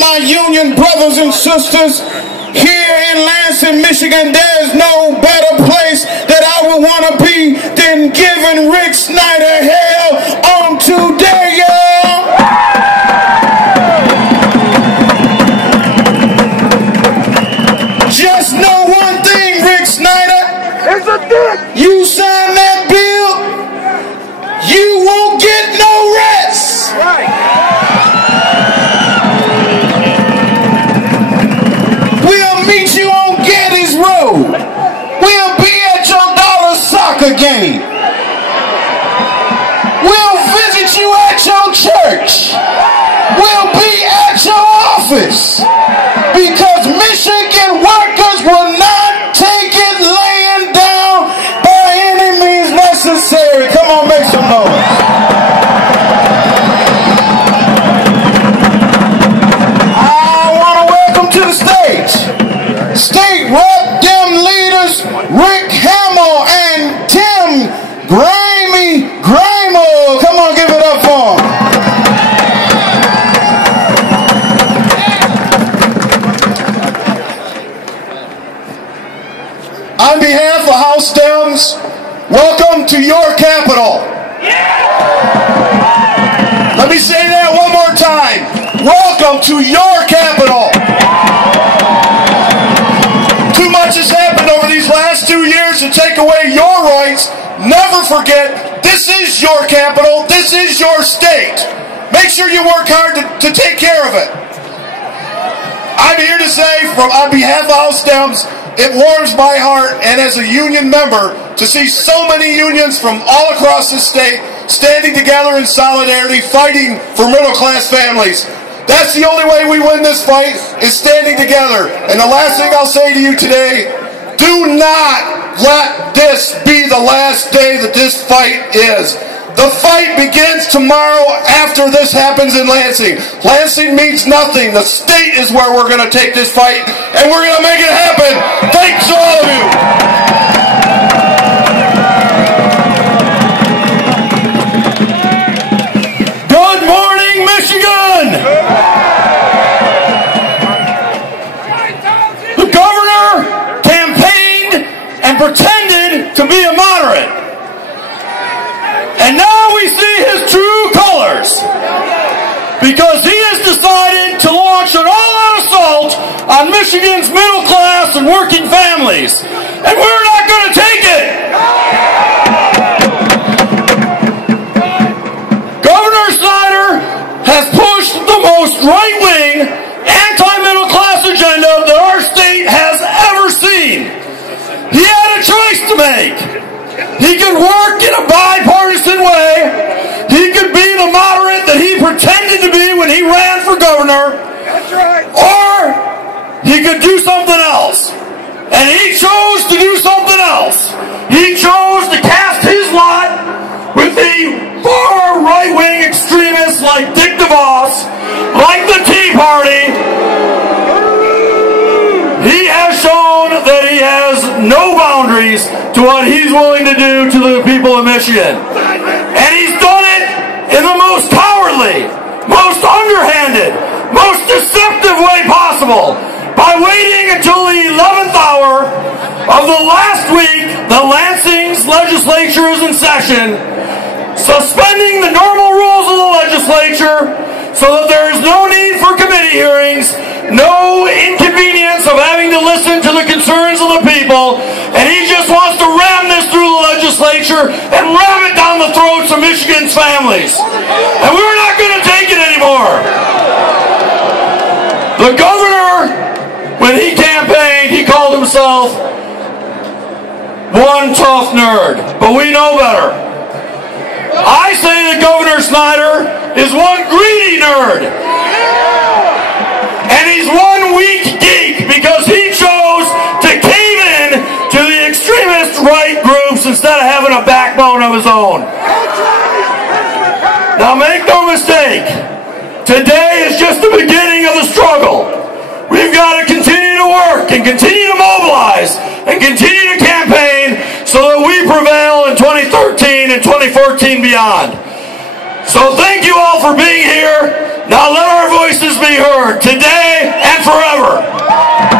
my union brothers and sisters, here in Lansing, Michigan, there's no better place that I would want to be than giving Rick Snyder hell on today, y'all. Just know one thing, Rick Snyder. It's a dick. You sign that bill, you won't get no rest. Right. We'll meet you on Geddes Road. We'll be at your daughter's soccer game. We'll visit you at your church. We'll be at your office. Because Michigan workers will not take it laying down by any means necessary. Come on, make some noise. I want to welcome to the stage State Rep Dem leaders Rick Hamill and Tim Grimo. Come on, give it up for them. On behalf of House Dems, welcome to your capital. Let me say that one more time. Welcome to your capital. Too much has happened over these last 2 years to take away your rights. Never forget, this is your capital. This is your state. Make sure you work hard to take care of it. I'm here to say, on behalf of House Dems, it warms my heart, and as a union member, to see so many unions from all across the state standing together in solidarity, fighting for middle-class families. That's the only way we win this fight, is standing together. And the last thing I'll say to you today, do not let this be the last day that this fight is. The fight begins tomorrow after this happens in Lansing. Lansing means nothing. The state is where we're going to take this fight, and we're going to make it happen. Thanks to all of you. Good morning, Michigan. The governor campaigned and pretended to be a moderate. And now we see his true colors, because he has decided to launch an all-out assault on Michigan's middle class and working families. And we're not going to take it. Governor Snyder has pushed the most right-wing, anti-middle class agenda that our state has ever seen. He had a choice to make. He could work in a bipartisan way. He could be the moderate that he pretended to be when he ran for governor. That's right. Or he could do something else. And he chose to do something else. He chose to cast his lot with the far right-wing extremists like Dick DeVos, like the Tea Party. He has shown that he has no boundaries to what he's willing to do to the people of Michigan. And he's done it in the most cowardly, most underhanded, most deceptive way possible, by waiting until the 11th hour of the last week the Lansing's legislature is in session, suspending the normal rules of the legislature so that there is no need for committee hearings, no inconvenience of having to listen to the concerns of the people, and he just wants to ram this through the legislature and ram it down the throats of Michigan's families. And we're not going to take it anymore. The governor, when he campaigned, he called himself one tough nerd, but we know better. I say that Governor Snyder is one greedy nerd. And he's one weak geek because he chose to cave in to the extremist right groups instead of having a backbone of his own. Now make no mistake, today is just the beginning of the struggle. We've got to continue to work and continue to mobilize and continue to campaign so that we prevail in 2013 and 2014 beyond. So thank you all for being here. Now let our voices be heard today and forever.